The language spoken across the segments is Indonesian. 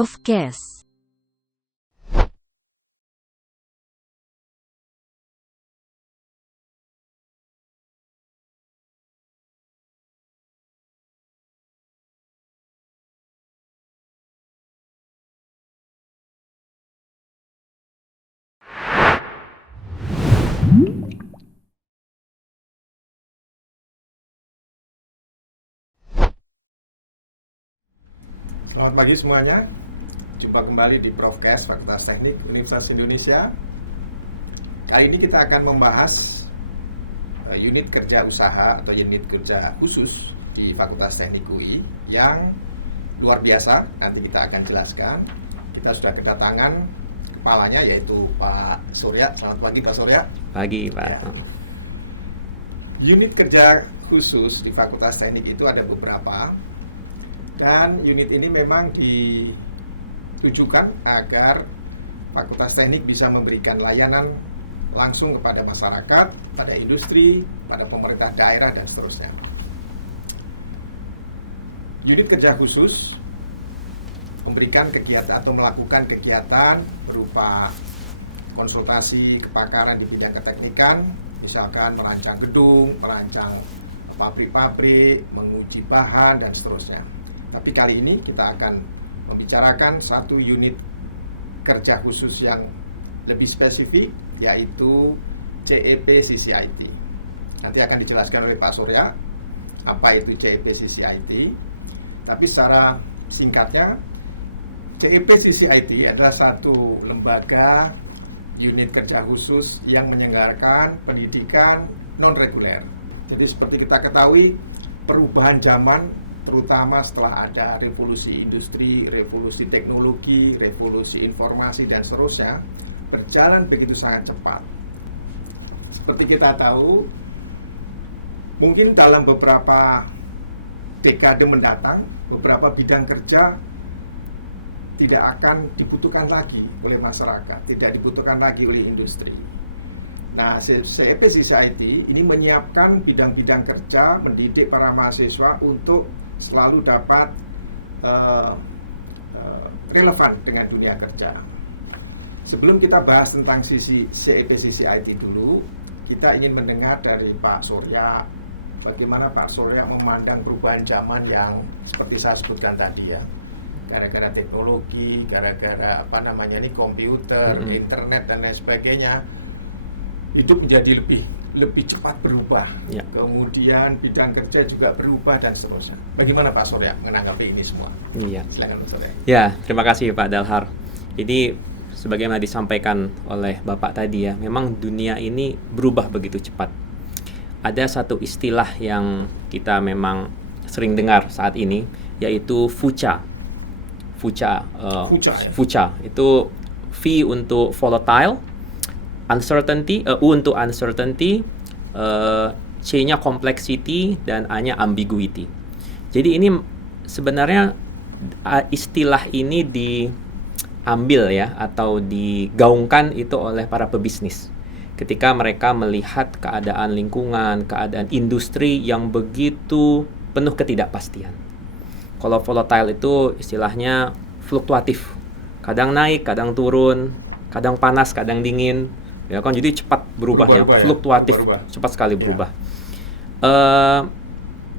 Profcast. Selamat pagi semuanya. Jumpa kembali di Profcast Fakultas Teknik Universitas Indonesia. Kali ini kita akan membahas unit kerja usaha atau unit kerja khusus di Fakultas Teknik UI yang luar biasa. Nanti kita akan jelaskan. Kita sudah kedatangan kepalanya, yaitu Pak Surya. Selamat pagi Pak Surya. Pagi Pak. Ya. Unit kerja khusus di Fakultas Teknik itu ada beberapa. Dan unit ini memang ditujukan agar Fakultas Teknik bisa memberikan layanan langsung kepada masyarakat, pada industri, pada pemerintah daerah, dan seterusnya. Unit kerja khusus memberikan kegiatan atau melakukan kegiatan berupa konsultasi kepakaran di bidang keteknikan, misalkan merancang gedung, merancang pabrik-pabrik, menguji bahan, dan seterusnya. Tapi kali ini kita akan membicarakan satu unit kerja khusus yang lebih spesifik, yaitu CEP CCIT. Nanti akan dijelaskan oleh Pak Surya apa itu CEP CCIT. Tapi secara singkatnya, CEP CCIT adalah satu lembaga unit kerja khusus yang menyelenggarakan pendidikan non-reguler. Jadi seperti kita ketahui, perubahan zaman terutama setelah ada revolusi industri, revolusi teknologi, revolusi informasi, dan seterusnya, berjalan begitu sangat cepat. Seperti kita tahu, mungkin dalam beberapa dekade mendatang, beberapa bidang kerja tidak akan dibutuhkan lagi oleh masyarakat, tidak dibutuhkan lagi oleh industri. Nah, CEP CCIT ini menyiapkan bidang-bidang kerja, mendidik para mahasiswa untuk selalu dapat relevan dengan dunia kerja. Sebelum kita bahas tentang sisi CEP CCIT dulu, kita ingin mendengar dari Pak Surya bagaimana Pak Surya memandang perubahan zaman yang seperti saya sebutkan tadi ya. Gara-gara teknologi, gara-gara komputer, internet, dan lain sebagainya, hidup menjadi lebih cepat berubah. Ya. Kemudian bidang kerja juga berubah dan seterusnya. Bagaimana Pak Surya menanggapi ini semua? Iya. Silakan Pak Surya. Ya, terima kasih Pak Dalhar. Jadi sebagaimana disampaikan oleh Bapak tadi ya, memang dunia ini berubah begitu cepat. Ada satu istilah yang kita memang sering dengar saat ini, yaitu VUCA. VUCA itu V untuk volatile, uncertainty, U untuk uncertainty, C-nya complexity, dan A-nya ambiguity. Jadi ini sebenarnya istilah ini diambil ya atau digaungkan itu oleh para pebisnis ketika mereka melihat keadaan lingkungan, keadaan industri yang begitu penuh ketidakpastian. Kalau volatile itu istilahnya fluktuatif, kadang naik, kadang turun, kadang panas, kadang dingin. Ya kan, jadi cepat berubahnya, fluktuatif, cepat sekali berubah.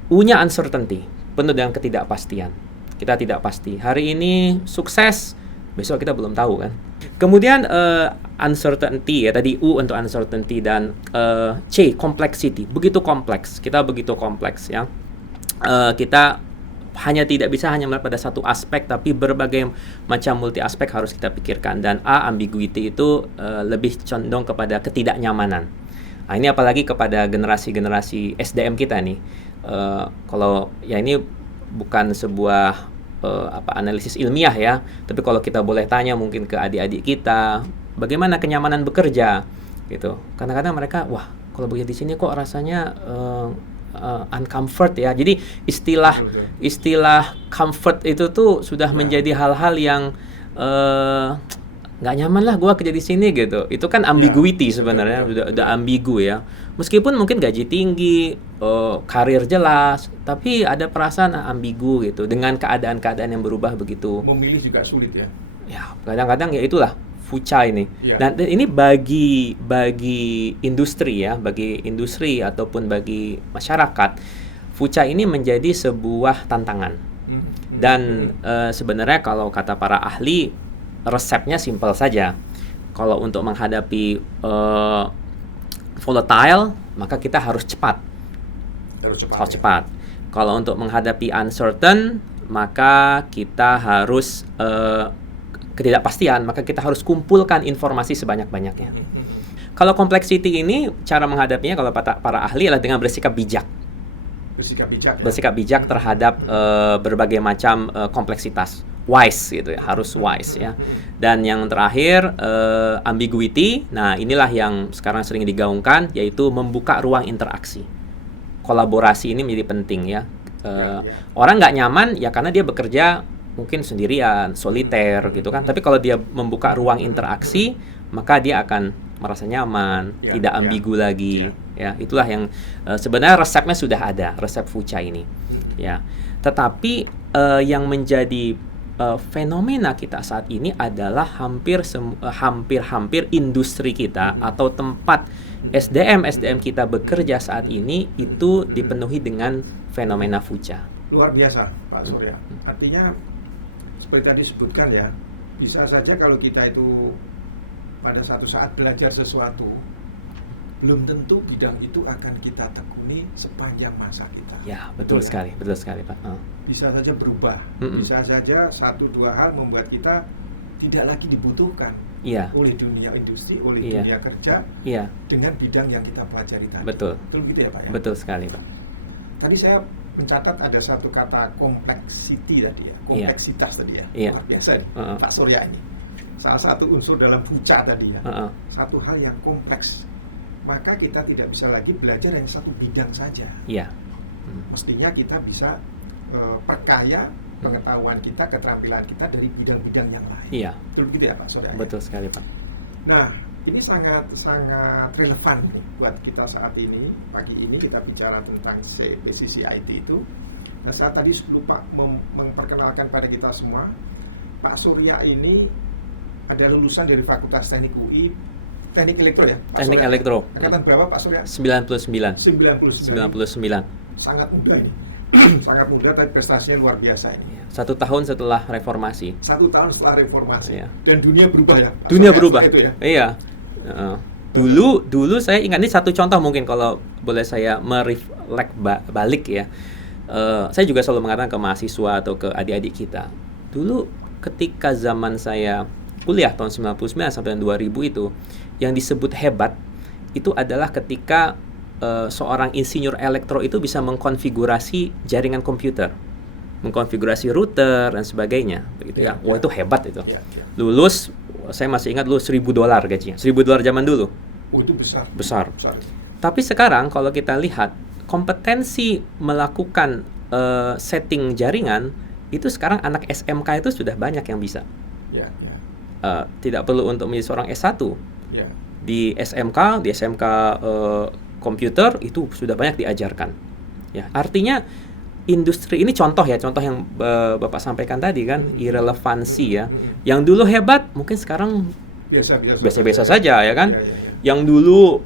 U-nya uncertainty, penuh dengan ketidakpastian. Kita tidak pasti. Hari ini sukses, besok kita belum tahu kan. Kemudian uncertainty ya, tadi U untuk uncertainty, dan C complexity, begitu kompleks. Kita begitu kompleks ya. Kita tidak bisa hanya melihat pada satu aspek, tapi berbagai macam multi aspek harus kita pikirkan. Dan A, ambiguity, itu lebih condong kepada ketidaknyamanan. Nah, ini apalagi kepada generasi-generasi SDM kita nih. Kalau ya ini bukan sebuah analisis ilmiah ya, tapi kalau kita boleh tanya mungkin ke adik-adik kita, bagaimana kenyamanan bekerja gitu. Kadang-kadang mereka, wah kalau bekerja di sini kok rasanya uncomfort ya. Jadi istilah comfort itu tuh sudah menjadi hal-hal yang nggak nyaman lah gue kerja di sini gitu. Itu kan ambiguity sebenarnya, udah ambigu ya. Meskipun mungkin gaji tinggi, karir jelas, tapi ada perasaan ambigu gitu dengan keadaan-keadaan yang berubah begitu. Memilih juga sulit ya. Ya, kadang-kadang ya itulah fuca ini. Iya. Dan ini bagi industri ya, bagi industri ataupun bagi masyarakat, fuca ini menjadi sebuah tantangan. Dan sebenarnya kalau kata para ahli, resepnya simpel saja. Kalau untuk menghadapi volatile, maka kita harus cepat. Harus cepat. Kalau untuk menghadapi uncertain, maka kita harus ketidakpastian, maka kita harus kumpulkan informasi sebanyak-banyaknya. Kalau complexity ini, cara menghadapinya kalau para ahli adalah dengan bersikap bijak. Bersikap bijak terhadap berbagai macam kompleksitas. Wise gitu ya, harus wise ya. Dan yang terakhir ambiguity. Nah, inilah yang sekarang sering digaungkan, yaitu membuka ruang interaksi. Kolaborasi ini menjadi penting ya. Orang nggak nyaman ya karena dia bekerja mungkin sendirian, soliter gitu kan. Tapi kalau dia membuka ruang interaksi, maka dia akan merasa nyaman, tidak ambigu lagi. Ya, itulah yang sebenarnya resepnya sudah ada, resep fuca ini. Ya, tetapi yang menjadi fenomena kita saat ini adalah hampir industri kita atau tempat SDM kita bekerja saat ini itu dipenuhi dengan fenomena fuca. Luar biasa, Pak Surya. Artinya seperti tadi disebutkan ya, bisa saja kalau kita itu pada satu saat belajar sesuatu, belum tentu bidang itu akan kita tekuni sepanjang masa kita. Ya, betul sekali Pak. Bisa saja berubah, bisa saja 1-2 hal membuat kita tidak lagi dibutuhkan oleh dunia industri, oleh dunia kerja, dengan bidang yang kita pelajari tadi. Betul gitu ya Pak ya? Betul sekali Pak. Tadi saya mencatat ada satu kata complexity tadi ya, kompleksitas tadi ya. Luar biasa nih Pak Surya ini. Salah satu unsur dalam fuca tadi ya, satu hal yang kompleks. Maka kita tidak bisa lagi belajar yang satu bidang saja. Mestinya kita bisa perkaya pengetahuan kita, keterampilan kita dari bidang-bidang yang lain. Betul gitu ya Pak Surya? Betul sekali Pak. Nah, ini sangat relevan nih buat kita saat ini. Pagi ini kita bicara tentang CEPCC IT itu. Nah, saya tadi lupa memperkenalkan pada kita semua, Pak Surya ini ada lulusan dari Fakultas Teknik UI, Teknik Elektro ya? Pak Teknik Surya. Elektro. Angkatan berapa Pak Surya? 99. 99. Sangat muda ini. Sangat muda tapi prestasinya luar biasa ini. 1 tahun setelah reformasi. 1 tahun setelah reformasi. Dan dunia berubah ya? Pak Dunia Surya, berubah. Itu ya? Iya. Dulu saya ingat, ini satu contoh mungkin kalau boleh saya mereflect balik ya. Saya juga selalu mengatakan ke mahasiswa atau ke adik-adik kita. Dulu ketika zaman saya kuliah tahun 99 sampai 2000 itu, yang disebut hebat itu adalah ketika seorang insinyur elektro itu bisa mengkonfigurasi jaringan komputer, mengkonfigurasi router dan sebagainya, begitu ya. Wah, itu hebat itu. Lulus, saya masih ingat lulus $1.000 gajinya. $1.000 zaman dulu. Oh, itu besar. Tapi sekarang kalau kita lihat kompetensi melakukan setting jaringan itu sekarang anak SMK itu sudah banyak yang bisa. Tidak perlu untuk menjadi seorang S1. Di SMK komputer itu sudah banyak diajarkan. Ya, artinya industri ini contoh yang Bapak sampaikan tadi kan, irrelevansi ya. Yang dulu hebat mungkin sekarang biasa-biasa saja ya kan. Yang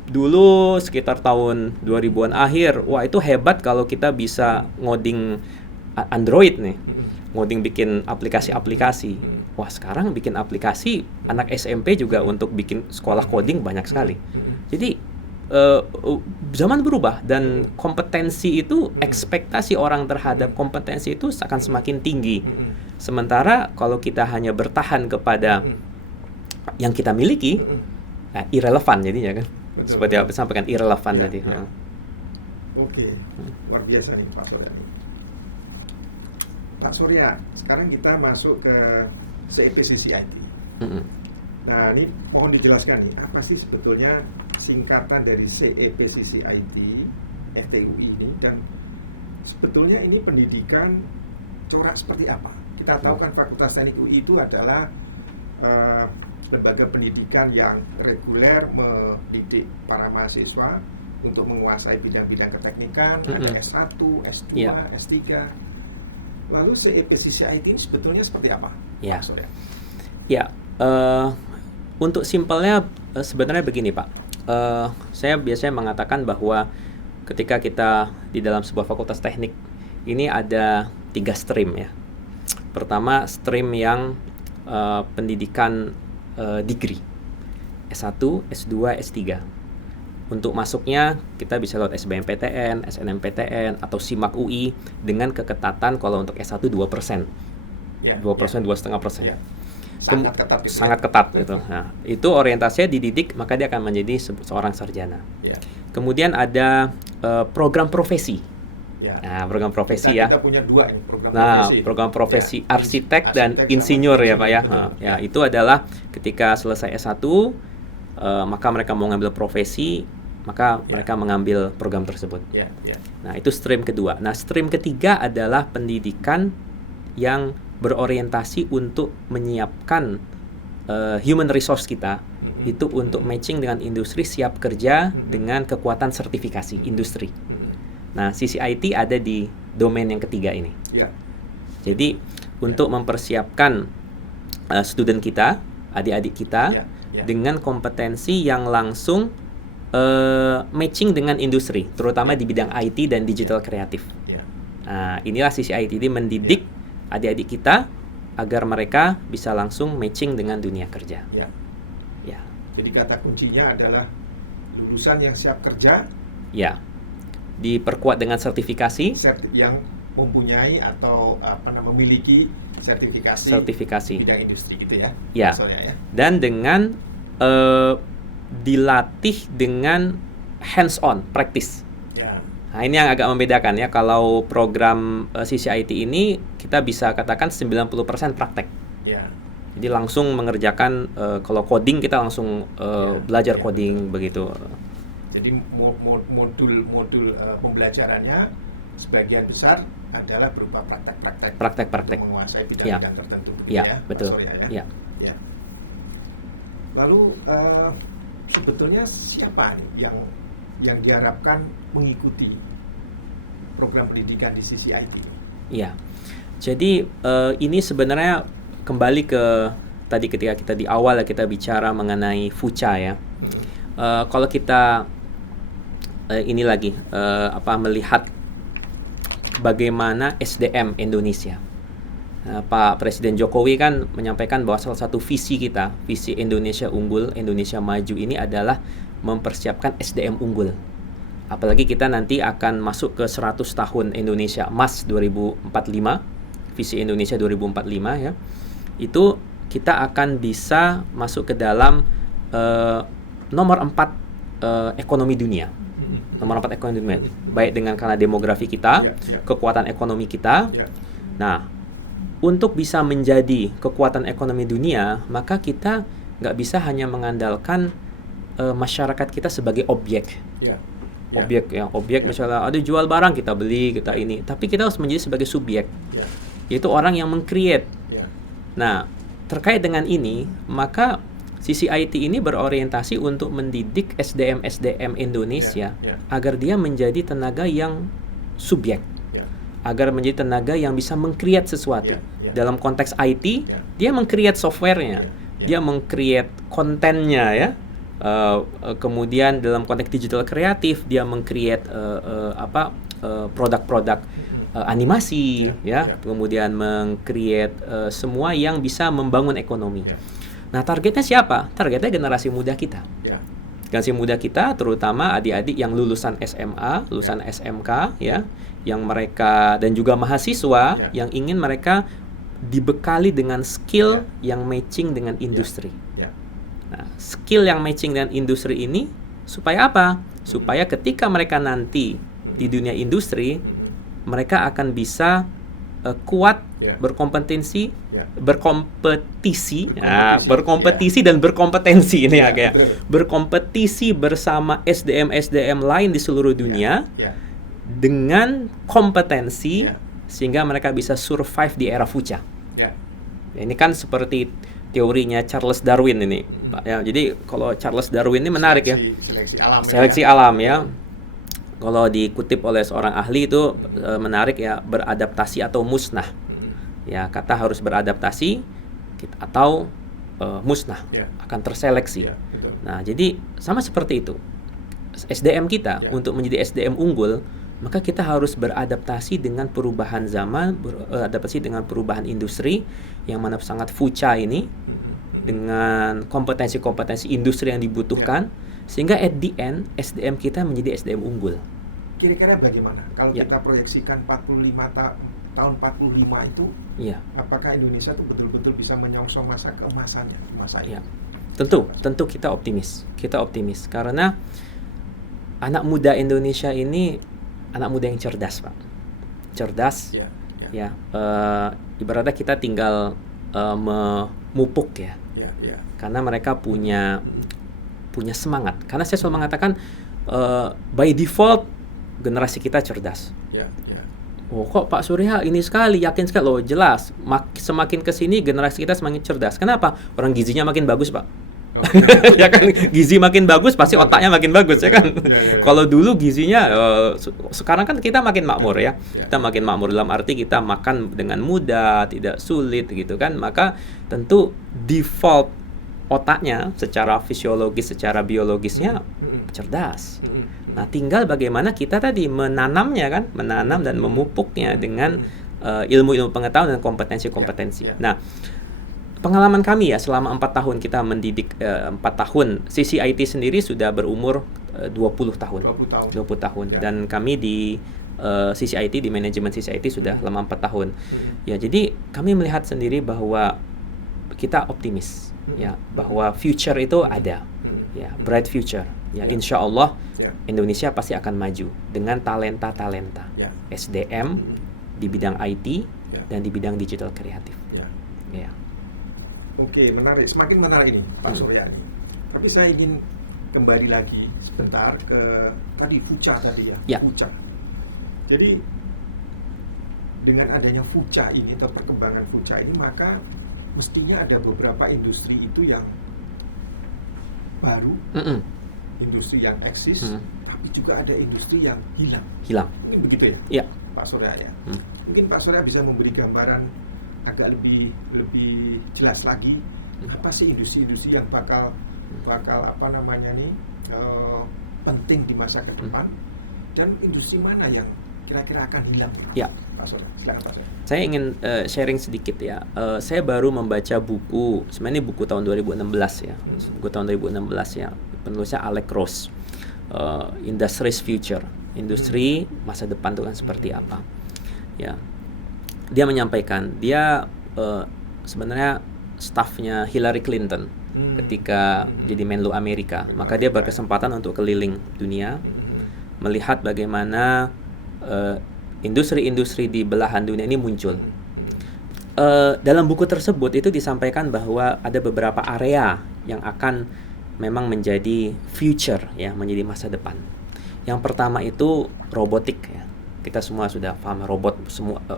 dulu sekitar tahun 2000-an akhir, wah itu hebat kalau kita bisa ngoding Android nih. Ngoding bikin aplikasi-aplikasi. Wah, sekarang bikin aplikasi anak SMP juga untuk bikin sekolah coding banyak sekali. Jadi zaman berubah dan kompetensi itu, ekspektasi orang terhadap kompetensi itu akan semakin tinggi. Sementara kalau kita hanya bertahan kepada yang kita miliki, irrelevan jadinya kan. Betul. Seperti yang disampaikan, irrelevan tadi. Oke, luar biasa nih Pak Surya. Pak Surya, sekarang kita masuk ke CEPCC IT. Nah, ini mohon dijelaskan nih, apa sih sebetulnya singkatan dari CEPCC IT, FTUI ini, dan sebetulnya ini pendidikan corak seperti apa? Kita tahu kan Fakultas Teknik UI itu adalah lembaga pendidikan yang reguler mendidik para mahasiswa untuk menguasai bidang-bidang keteknikan, ada S1, S2, S3. Lalu CEP CCIT ini sebetulnya seperti apa? Ya. Pak Surya? Ya, untuk simpelnya sebenarnya begini Pak. Saya biasanya mengatakan bahwa ketika kita di dalam sebuah fakultas teknik ini ada 3 stream ya. Pertama stream yang pendidikan degree S1, S2, S3. Untuk masuknya kita bisa lewat SBMPTN, SNMPTN atau SIMAK UI dengan keketatan kalau untuk S1 2%. 2%, 2,5%. Ya. Sangat ketat gitu. Sangat ketat itu. Nah, itu orientasinya dididik maka dia akan menjadi seorang sarjana. Ya. Kemudian ada program profesi. Ya. Nah, program profesi ya. Kita punya 2 ini program Nah, profesi. program profesi Ya. arsitek dan Arsitek insinyur sama ya Pak ya. betul. Nah, ya itu adalah ketika selesai S1 maka mereka mau ngambil profesi, maka mereka mengambil program tersebut. Ya. Nah, itu stream kedua. Nah, stream ketiga adalah pendidikan yang berorientasi untuk menyiapkan human resource kita itu untuk matching dengan industri, siap kerja dengan kekuatan sertifikasi industri. Nah, CCIT ada di domain yang ketiga ini. Ya. Jadi untuk mempersiapkan student kita, adik-adik kita dengan kompetensi yang langsung matching dengan industri, terutama di bidang IT dan digital kreatif. Nah, inilah CCIT ini mendidik adik-adik kita agar mereka bisa langsung matching dengan dunia kerja. Ya. Ya. Jadi kata kuncinya adalah lulusan yang siap kerja. Ya. Diperkuat dengan sertifikasi Yang mempunyai atau memiliki sertifikasi bidang industri gitu ya. Ya. Ya. Dan dengan dilatih dengan hands-on, praktis. Ya. Nah, ini yang agak membedakan ya. Kalau program CCIT ini kita bisa katakan 90% praktek. Ya. Jadi langsung mengerjakan kalau coding kita langsung belajar coding begitu. Jadi modul pembelajarannya sebagian besar adalah berupa praktek-praktek menguasai bidang-bidang tertentu ya, ya, betul. Ya. Lalu sebetulnya siapa nih yang diharapkan mengikuti program pendidikan di CCIT? Iya. Jadi ini sebenarnya kembali ke tadi ketika kita di awal kita bicara mengenai FUCA ya. Kalau kita ini lagi melihat bagaimana SDM Indonesia. Pak Presiden Jokowi kan menyampaikan bahwa salah satu visi kita, visi Indonesia Unggul, Indonesia Maju ini adalah mempersiapkan SDM unggul. Apalagi kita nanti akan masuk ke 100 tahun Indonesia Emas 2045, visi Indonesia 2045 ya. Itu kita akan bisa masuk ke dalam nomor 4 ekonomi dunia. Nomor 4 ekonomi dunia. Baik dengan karena demografi kita, kekuatan ekonomi kita. Nah, untuk bisa menjadi kekuatan ekonomi dunia, maka kita nggak bisa hanya mengandalkan masyarakat kita sebagai objek. Objek misalnya ada jual barang kita beli, kita ini. Tapi kita harus menjadi sebagai subjek. Yaitu orang yang meng-create. Nah, terkait dengan ini, maka CCIT ini berorientasi untuk mendidik SDM Indonesia agar dia menjadi tenaga yang subjek, agar menjadi tenaga yang bisa meng-create sesuatu. Dalam konteks IT, dia meng-create softwarenya, dia meng-create kontennya ya. Kemudian dalam konteks digital kreatif, dia meng-create produk-produk animasi, kemudian meng-create semua yang bisa membangun ekonomi. Nah, targetnya siapa? Targetnya generasi muda kita. Generasi muda kita, terutama adik-adik yang lulusan SMA, lulusan SMK, ya, yang mereka dan juga mahasiswa yang ingin mereka dibekali dengan skill yang matching dengan industri. Nah, skill yang matching dengan industri ini supaya apa? Supaya ketika mereka nanti di dunia industri, mereka akan bisa kuat, berkompetisi dan berkompetensi ini ya kayak berkompetisi bersama SDM lain di seluruh dunia dengan kompetensi sehingga mereka bisa survive di era FUCA. Ini kan seperti teorinya Charles Darwin ini, Pak. Ya, jadi kalau Charles Darwin ini menarik ya. Seleksi alam. Seleksi alam ya. Kalau dikutip oleh seorang ahli itu menarik ya, beradaptasi atau musnah. Ya, kata harus beradaptasi atau musnah, Ya. akan terseleksi. Ya, betul. Nah, jadi sama seperti itu. SDM kita Ya. untuk menjadi SDM unggul, maka kita harus beradaptasi dengan perubahan zaman, beradaptasi dengan perubahan industri yang mana sangat fuca ini, dengan kompetensi-kompetensi industri yang dibutuhkan, sehingga at the end SDM kita menjadi SDM unggul. Kira-kira bagaimana kalau Ya. kita proyeksikan 45 tahun 45 itu, Iya. apakah Indonesia itu betul-betul bisa menyongsong masa keemasannya, masa ini? Ya. Tentu kita optimis. Kita optimis karena anak muda Indonesia ini anak muda yang cerdas, Pak. Cerdas. Ya, ya, Ya, ibaratnya kita tinggal memupuk ya. ya, ya. Karena mereka punya semangat. Karena saya selalu mengatakan by default generasi kita cerdas. Ya, ya. Oh, kok Pak Surya ini sekali, yakin sekali. Loh, jelas. Semakin kesini generasi kita semakin cerdas. Kenapa? Orang gizinya makin bagus, Pak. Ya kan, gizi makin bagus pasti otaknya makin bagus, ya kan. Ya. Kalau dulu gizinya sekarang kan kita makin makmur ya. Ya. Kita makin makmur dalam arti kita makan dengan mudah, tidak sulit gitu kan. Maka tentu default otaknya secara fisiologis, secara biologisnya cerdas. Nah, tinggal bagaimana kita tadi menanamnya kan, menanam dan memupuknya dengan ilmu-ilmu pengetahuan dan kompetensi-kompetensi. Ya, ya. Nah, pengalaman kami ya selama 4 tahun kita mendidik 4 tahun, CCIT sendiri sudah berumur 20 tahun. 20 tahun. Ya. Dan kami di CCIT, di manajemen CCIT sudah selama 4 tahun. Ya, jadi kami melihat sendiri bahwa kita optimis ya, bahwa future itu ada. Ya, bright future. Ya, insya Allah Ya. Indonesia pasti akan maju dengan talenta-talenta Ya. SDM di bidang IT Ya. dan di bidang digital kreatif. Ya. Ya. Oke, menarik. Semakin menarik ini, Pak Surya ini. Tapi saya ingin kembali lagi sebentar ke tadi fuca tadi ya. Ya. Fuca. Jadi dengan adanya fuca ini atau perkembangan fuca ini, maka mestinya ada beberapa industri itu yang baru, Mm-mm. industri yang eksis, tapi juga ada industri yang hilang. Hilang. Mungkin begitu ya, Ya. Pak Surya ya. Hmm. Mungkin Pak Surya bisa memberi gambaran agak lebih jelas lagi, apa sih industri-industri yang bakal apa namanya nih penting di masa ke depan, dan industri mana yang kira-kira akan hilang? Ya. Pak Surya, silakan Pak Surya. Saya ingin sharing sedikit ya. Saya baru membaca buku, sebenarnya buku tahun 2016 ya. Buku tahun 2016 ya. Penulisnya Alex Ross. Industry's Future. Industri masa depan itu kan seperti apa? Ya. Dia menyampaikan, dia sebenarnya stafnya Hillary Clinton ketika jadi Menlu Amerika. Maka dia berkesempatan untuk keliling dunia, melihat bagaimana industri-industri di belahan dunia ini muncul. Dalam buku tersebut itu disampaikan bahwa ada beberapa area yang akan memang menjadi future ya, menjadi masa depan. Yang pertama itu robotik ya. Kita semua sudah paham robot,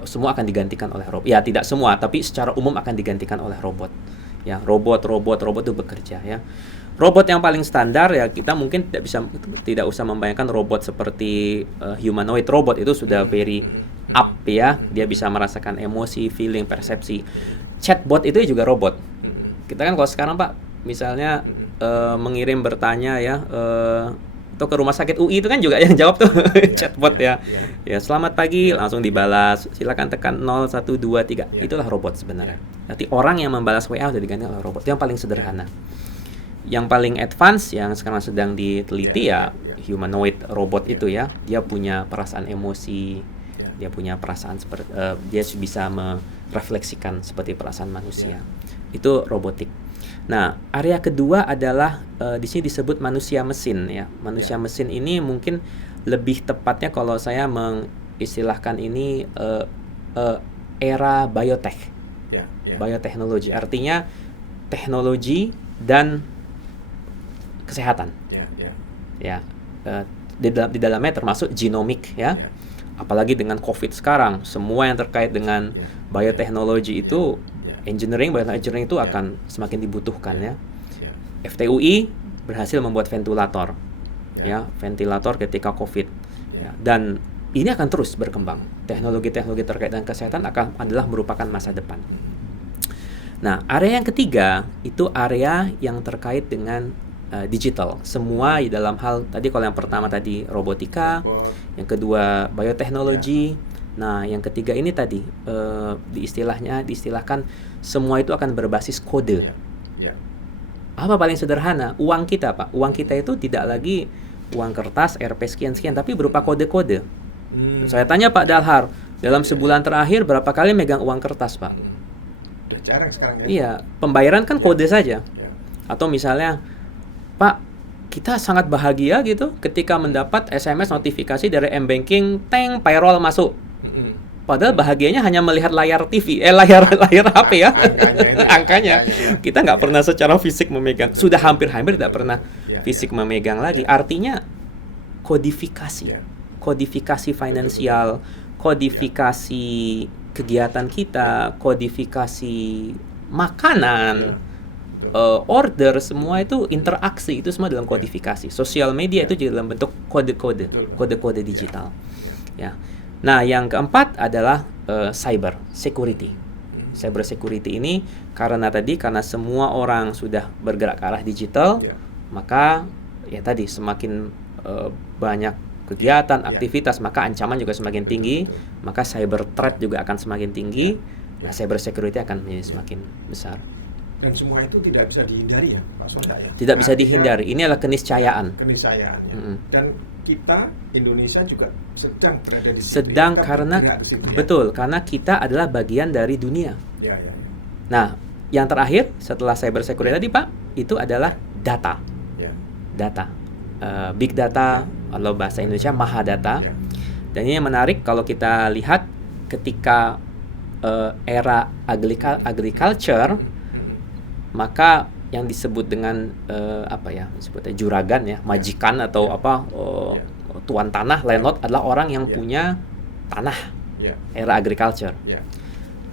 semua akan digantikan oleh robot. Ya, tidak semua, tapi secara umum akan digantikan oleh robot. Ya, robot itu bekerja ya. Robot yang paling standar ya, kita mungkin tidak usah membayangkan robot seperti humanoid robot, itu sudah very up ya. Dia bisa merasakan emosi, feeling, persepsi. Chatbot itu juga robot. Kita kan kalau sekarang Pak, misalnya mengirim bertanya ya, atau ke rumah sakit UI itu kan juga yang jawab tuh chatbot ya. Ya, selamat pagi, langsung dibalas. Silakan tekan 0, 1, 2, 3. Itulah robot sebenarnya. Nanti orang yang membalas WA sudah diganti oleh robot. Itu yang paling sederhana. Yang paling advance yang sekarang sedang diteliti ya humanoid robot itu ya. Dia punya perasaan emosi, dia punya perasaan seperti dia bisa merefleksikan seperti perasaan manusia. Itu robotik. Nah, area kedua adalah di sini disebut manusia mesin ya. Manusia mesin ini mungkin lebih tepatnya kalau saya mengistilahkan ini era biotech. Bioteknologi, artinya teknologi dan kesehatan. Ya, di dalamnya termasuk genomik ya. Apalagi dengan COVID sekarang, semua yang terkait dengan bioteknologi itu engineering itu akan semakin dibutuhkan ya. FTUI berhasil membuat ventilator, ya, ventilator ketika COVID. Ya, dan ini akan terus berkembang. Teknologi-teknologi terkait dengan kesehatan adalah merupakan masa depan. Nah, area yang ketiga itu area yang terkait dengan digital. Semua dalam hal tadi, kalau yang pertama tadi robotika, yang kedua bioteknologi. Nah, yang ketiga ini tadi diistilahkan semua itu akan berbasis kode. Apa paling sederhana? Uang kita, Pak. Uang kita itu tidak lagi uang kertas, Rp sekian-sekian, tapi berupa kode-kode. Saya tanya Pak Dalhar, dalam sebulan terakhir berapa kali megang uang kertas, Pak? Udah jarang sekarang ya. Iya, pembayaran kan kode saja. Atau misalnya, Pak, kita sangat bahagia gitu ketika mendapat SMS notifikasi dari M-Banking, teng, payroll masuk. Padahal bahagianya hanya melihat layar TV, layar HP ya, angkanya. Kita nggak pernah secara fisik memegang. Sudah hampir-hampir tidak pernah fisik memegang lagi. Artinya kodifikasi finansial, kodifikasi kegiatan kita, kodifikasi makanan, order, semua itu interaksi, itu semua dalam kodifikasi. Sosial media itu juga dalam bentuk kode-kode digital. Ya. Nah, yang keempat adalah cyber security. Cyber security ini karena semua orang sudah bergerak ke arah digital, maka ya tadi semakin banyak kegiatan, aktivitas, maka ancaman juga semakin tinggi, maka cyber threat juga akan semakin tinggi. Nah, cyber security akan menjadi semakin besar. Dan semua itu tidak bisa dihindari ya, Pak Sonda ya. Tidak bisa dihindari. Ini adalah keniscayaan. Keniscayaan. Ya. Dan kita Indonesia juga sedang berada di situ. Sedang karena betul, karena kita adalah bagian dari dunia. Ya. Nah, yang terakhir setelah cyber security tadi, Pak, itu adalah data. Data. Big data, atau bahasa Indonesia mahadata. Dan ini yang menarik kalau kita lihat ketika era agriculture, maka yang disebut dengan disebutnya juragan ya, majikan atau tuan tanah, landlord adalah orang yang punya tanah. Era agriculture.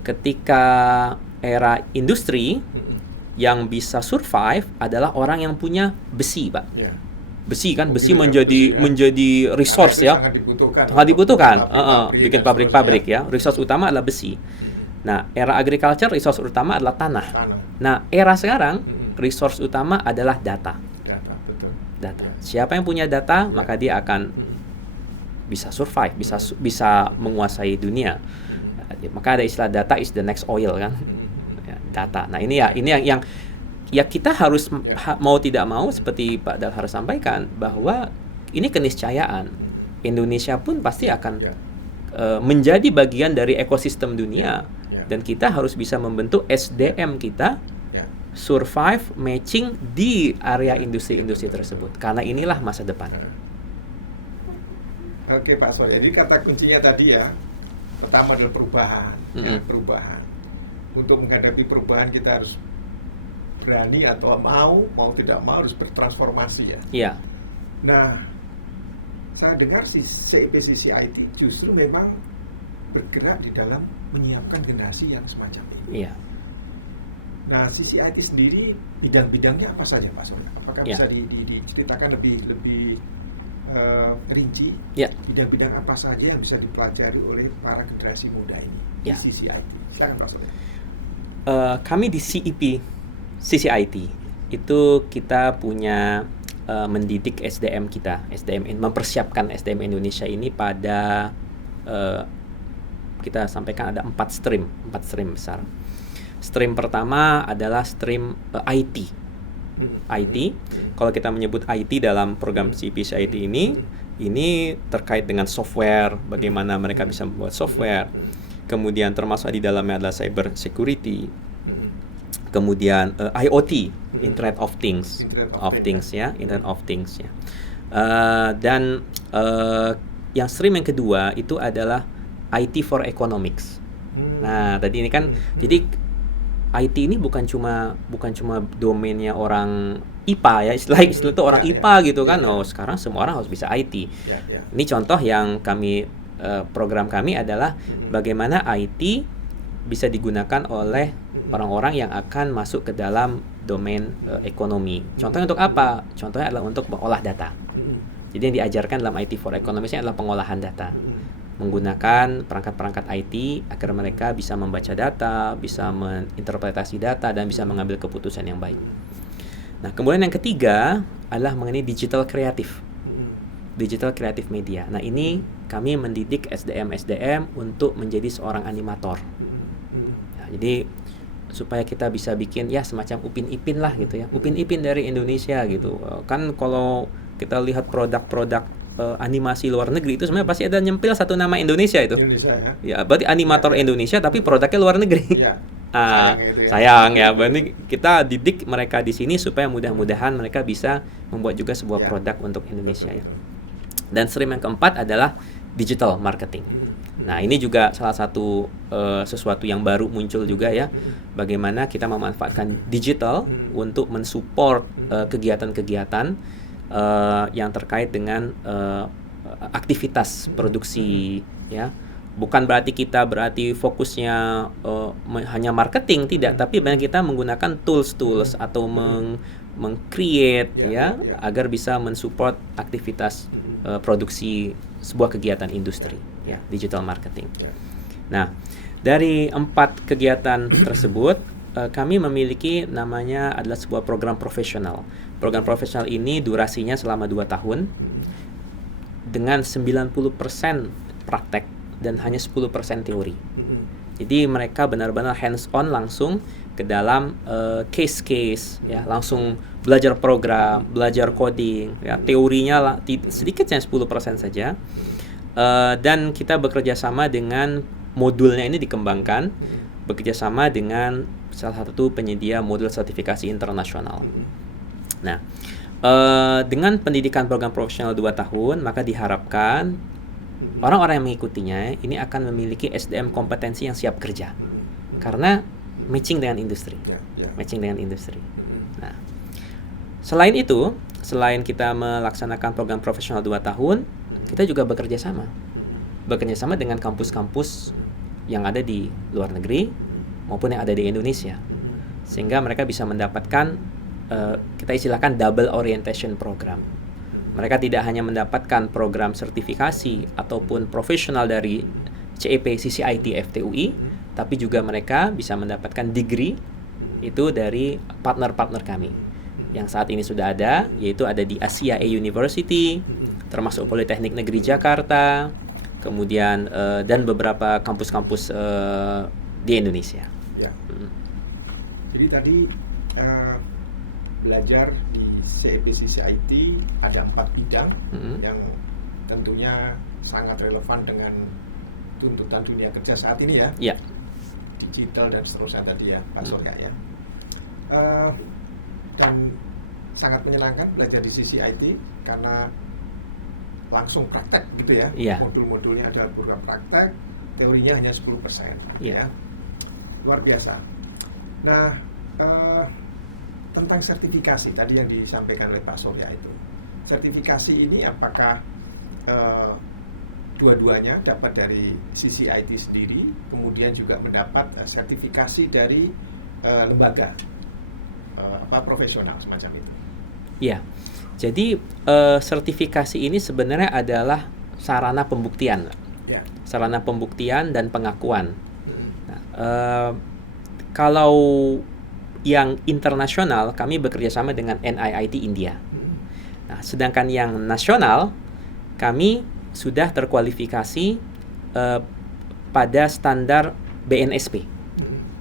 Ketika era industri, yang bisa survive adalah orang yang punya besi, Pak. Besi menjadi resource ya, sangat dibutuhkan. Bikin pabrik-pabrik ya. Resource utama adalah besi. Nah, era agriculture resource utama adalah tanah. Nah, era sekarang resource utama adalah data. Data. Siapa yang punya data, maka dia akan bisa survive, bisa menguasai dunia. Maka ada istilah data is the next oil kan. Data. Nah, ini yang kita harus mau tidak mau, seperti Pak Dalhar sampaikan, bahwa ini keniscayaan. Indonesia pun pasti akan menjadi bagian dari ekosistem dunia. Dan kita harus bisa membentuk SDM kita survive, matching di area industri-industri tersebut. Karena inilah masa depan. Oke Pak Surya, jadi kata kuncinya tadi ya, pertama adalah perubahan. Perubahan. Untuk menghadapi perubahan kita harus berani atau mau tidak mau harus bertransformasi ya. Iya. Nah, saya dengar CIP justru memang bergerak di dalam menyiapkan generasi yang semacam ini. Iya. Nah, CCIT sendiri bidang-bidangnya apa saja, Pak Sonda? Apakah bisa diceritakan lebih rinci? Bidang-bidang apa saja yang bisa dipelajari oleh para generasi muda ini di CCIT? Silakan, Pak Sonda. Kami di CCIT itu kita punya mendidik SDM kita, mempersiapkan SDM Indonesia ini pada kita sampaikan ada 4 stream besar. Stream pertama adalah stream IT. Kalau kita menyebut IT dalam program CPCIT ini terkait dengan software, bagaimana mereka bisa membuat software. Kemudian termasuk di dalamnya adalah cyber security. Kemudian IoT, Internet of Things, Internet of Things ya. Dan yang stream yang kedua itu adalah IT for Economics. Nah, tadi ini kan jadi IT ini bukan cuma domainnya orang IPA ya, istilah itu orang IPA gitu kan. Oh, sekarang semua orang harus bisa IT. Ini contoh yang program kami adalah bagaimana IT bisa digunakan oleh orang-orang yang akan masuk ke dalam domain ekonomi. Contohnya untuk apa? Contohnya adalah untuk mengolah data. Jadi yang diajarkan dalam IT for Economics adalah pengolahan data, menggunakan perangkat-perangkat IT agar mereka bisa membaca data, bisa menginterpretasi data, dan bisa mengambil keputusan yang baik. Nah, kemudian yang ketiga adalah mengenai digital kreatif, digital kreatif media. Nah, ini kami mendidik SDM untuk menjadi seorang animator. Nah, jadi supaya kita bisa bikin ya semacam Upin Ipin lah gitu ya, Upin Ipin dari Indonesia gitu. Kan kalau kita lihat produk-produk animasi luar negeri itu sebenarnya pasti ada nyempil satu nama Indonesia itu. Indonesia ya. Ya, berarti animator Indonesia tapi produknya luar negeri. Ya. Sayang ya, berarti kita didik mereka di sini supaya mudah-mudahan mereka bisa membuat juga sebuah produk untuk Indonesia ya. Dan stream yang keempat adalah digital marketing. Nah, ini juga salah satu sesuatu yang baru muncul juga ya. Bagaimana kita memanfaatkan digital untuk mensupport kegiatan-kegiatan yang terkait dengan aktivitas produksi ya. Bukan berarti kita fokusnya hanya marketing, tidak, tapi banyak kita menggunakan tools atau meng-create ya agar bisa mensupport aktivitas produksi sebuah kegiatan industri ya, digital marketing. Nah, dari 4 kegiatan tersebut kami memiliki namanya adalah sebuah program profesional. Program profesional ini durasinya selama 2 tahun dengan 90% praktek dan hanya 10% teori. Jadi mereka benar-benar hands-on langsung ke dalam case-case ya, langsung belajar program, belajar coding ya, teorinya sedikitnya 10% saja. Dan kita bekerja sama dengan modulnya ini dikembangkan bekerja sama dengan salah satu penyedia modul sertifikasi internasional. Nah, dengan pendidikan program profesional 2 tahun, maka diharapkan orang-orang yang mengikutinya ini akan memiliki SDM kompetensi yang siap kerja. Karena matching dengan industri. Matching dengan industri. Nah, selain itu, selain kita melaksanakan program profesional 2 tahun, kita juga bekerja sama. Bekerja sama dengan kampus-kampus yang ada di luar negeri maupun yang ada di Indonesia. Sehingga mereka bisa mendapatkan kita istilahkan double orientation program. Mereka tidak hanya mendapatkan program sertifikasi ataupun profesional dari CEP CCIT FTUI, tapi juga mereka bisa mendapatkan degree itu dari partner-partner kami yang saat ini sudah ada, yaitu ada di Asia A University, termasuk Politeknik Negeri Jakarta, kemudian dan beberapa kampus-kampus di Indonesia. Ya. Jadi tadi belajar di CEP CCIT ada 4 bidang yang tentunya sangat relevan dengan tuntutan dunia kerja saat ini ya. Yeah. Digital dan seterusnya tadi ya, Pak Surya ya. Dan sangat menyenangkan belajar di CCIT karena langsung praktek gitu ya. Yeah. Modul-modulnya adalah program praktek, teorinya hanya 10%. Yeah. Ya. Luar biasa. Nah, tentang sertifikasi tadi yang disampaikan oleh Pak Surya itu. Sertifikasi ini apakah dua-duanya dapat dari CCIT sendiri, kemudian juga mendapat sertifikasi dari lembaga profesional semacam itu? Iya. Jadi sertifikasi ini sebenarnya adalah sarana pembuktian. Ya. Sarana pembuktian dan pengakuan. Nah, kalau yang internasional kami bekerja sama dengan NIIT India. Nah, sedangkan yang nasional kami sudah terkualifikasi pada standar BNSP,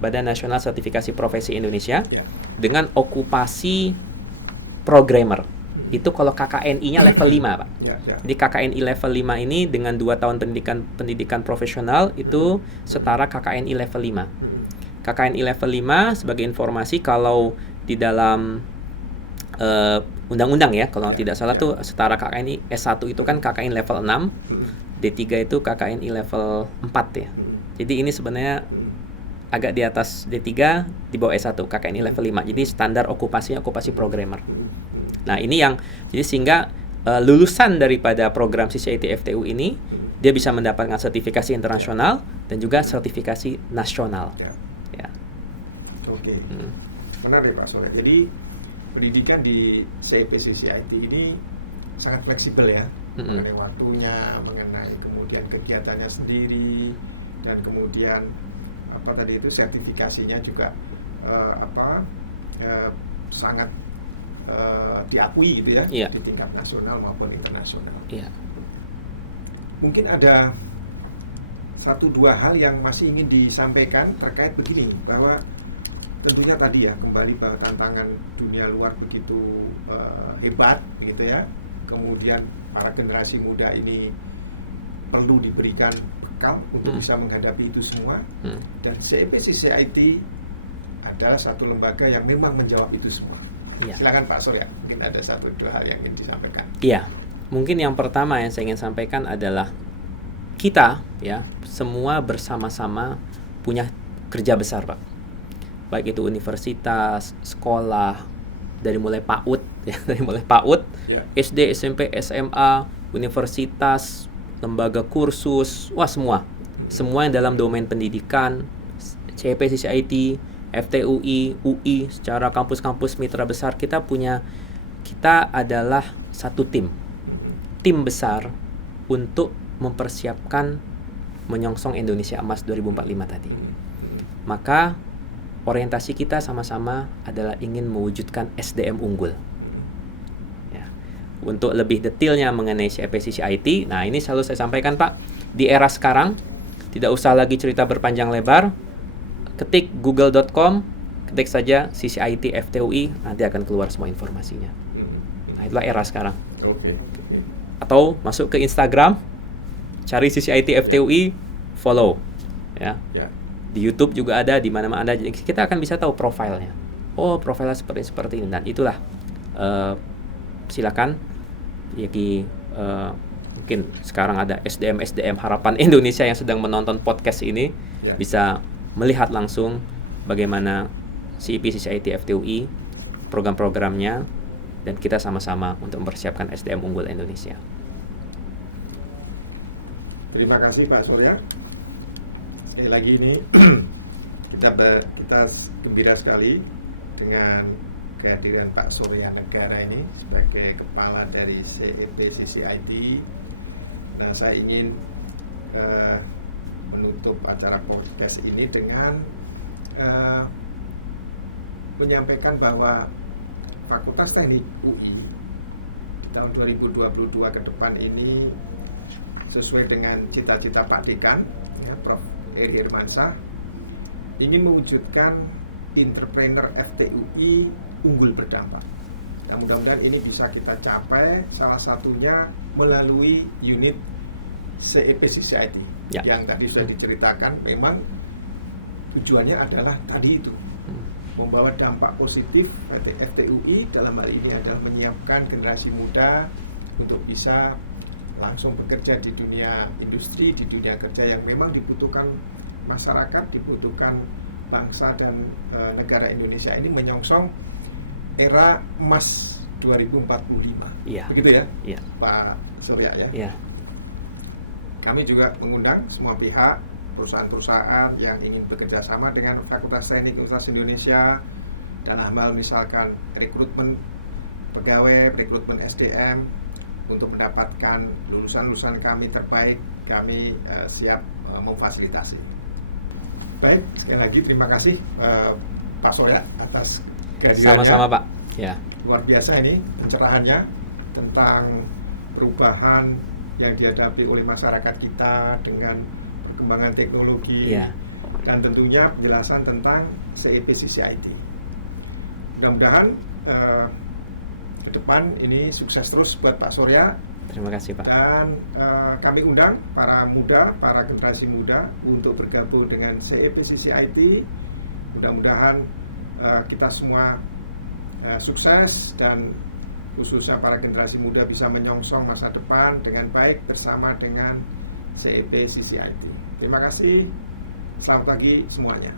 Badan Nasional Sertifikasi Profesi Indonesia, dengan okupasi programmer. Itu kalau KKNI-nya level 5, Pak. Jadi KKNI level 5 ini dengan 2 tahun pendidikan profesional itu setara KKNI level 5. KKNI level 5 sebagai informasi kalau di dalam undang-undang ya, kalau tidak salah tuh setara KKNI S1 itu kan KKNI level 6, D3 itu KKNI level 4 ya. Jadi ini sebenarnya agak di atas D3, di bawah S1, KKNI level 5. Jadi standar okupasi programmer. Nah, ini yang jadi sehingga lulusan daripada program CCIT FTU ini dia bisa mendapatkan sertifikasi internasional dan juga sertifikasi nasional. Ya. Oke. Menarik Pak Surya. Jadi pendidikan di CEP CCIT ini sangat fleksibel ya, Mm-mm. mengenai waktunya, mengenai kemudian kegiatannya sendiri, dan kemudian apa tadi itu sertifikasinya juga sangat diakui gitu ya, Iya. di tingkat nasional maupun internasional. Iya. Mungkin ada 1-2 hal yang masih ingin disampaikan terkait begini, bahwa tentunya tadi ya, kembali bahwa tantangan dunia luar begitu hebat gitu ya. Kemudian para generasi muda ini perlu diberikan bekal untuk bisa menghadapi itu semua. Dan CEP-CCIT adalah satu lembaga yang memang menjawab itu semua. Iya. Silakan Pak Surya, mungkin ada 1-2 hal yang ingin disampaikan. Iya, mungkin yang pertama yang saya ingin sampaikan adalah kita ya semua bersama-sama punya kerja besar, Pak. Baik itu universitas, sekolah, dari mulai PAUD ya, dari mulai PAUD, Ya. SD, SMP, SMA, universitas, lembaga kursus, wah semua yang dalam domain pendidikan, CEP, CCIT, FTUI, UI, secara kampus-kampus mitra besar kita adalah satu tim besar untuk mempersiapkan menyongsong Indonesia Emas 2045 tadi. Maka orientasi kita sama-sama adalah ingin mewujudkan SDM unggul. Ya. Untuk lebih detailnya mengenai CEP-CCIT, nah ini selalu saya sampaikan Pak, di era sekarang tidak usah lagi cerita berpanjang lebar. Ketik google.com, ketik saja CCIT FTUI, nanti akan keluar semua informasinya. Nah, itulah era sekarang. Oke. Atau masuk ke Instagram, cari CCIT FTUI, follow. Ya. Ya. Di YouTube juga ada, di mana-mana ada. Jadi kita akan bisa tahu profilnya. Oh, profilnya seperti ini. Dan itulah silakan. Jadi mungkin sekarang ada SDM Harapan Indonesia yang sedang menonton podcast ini, Ya. bisa melihat langsung bagaimana CEP CCIT FTUI, program-programnya, dan kita sama-sama untuk mempersiapkan SDM unggul Indonesia. Terima kasih Pak Surya. Sekali lagi ini kita gembira sekali dengan kehadiran Pak Surya Negara ini sebagai kepala dari CEP-CCIT. Saya ingin menutup acara podcast ini dengan menyampaikan bahwa Fakultas Teknik UI tahun 2022 ke depan ini sesuai dengan cita-cita Pak Dekan ya, Prof. Eri Irmansyah, ingin mewujudkan entrepreneur FTUI unggul berdampak. Nah, mudah-mudahan ini bisa kita capai, salah satunya melalui unit CEP-CCIT Ya. yang tadi sudah diceritakan. Memang tujuannya adalah tadi itu, membawa dampak positif PT FTUI, dalam hal ini adalah menyiapkan generasi muda untuk bisa langsung bekerja di dunia industri, di dunia kerja yang memang dibutuhkan masyarakat, dibutuhkan bangsa dan negara Indonesia ini menyongsong era emas 2045. Iya. Begitu ya, Iya. Pak Surya ya. Iya. Kami juga mengundang semua pihak, perusahaan-perusahaan yang ingin bekerja sama dengan Fakultas Teknik Universitas Indonesia dalam hal misalkan rekrutmen pegawai, rekrutmen SDM untuk mendapatkan lulusan-lulusan kami terbaik, kami siap memfasilitasi. Baik, sekali lagi terima kasih Pak Surya atas kehadirannya. Sama-sama Pak. Ya. Luar biasa ini pencerahannya tentang perubahan yang dihadapi oleh masyarakat kita dengan perkembangan teknologi, Iya. dan tentunya penjelasan tentang CEP-CCIT. Mudah-mudahan ke depan ini sukses terus buat Pak Surya, Terima kasih Pak. dan kami undang para muda, para generasi muda untuk bergabung dengan CEP-CCIT. Mudah-mudahan kita semua sukses, dan khususnya para generasi muda bisa menyongsong masa depan dengan baik bersama dengan CEP-CCIT. Terima kasih, selamat pagi semuanya.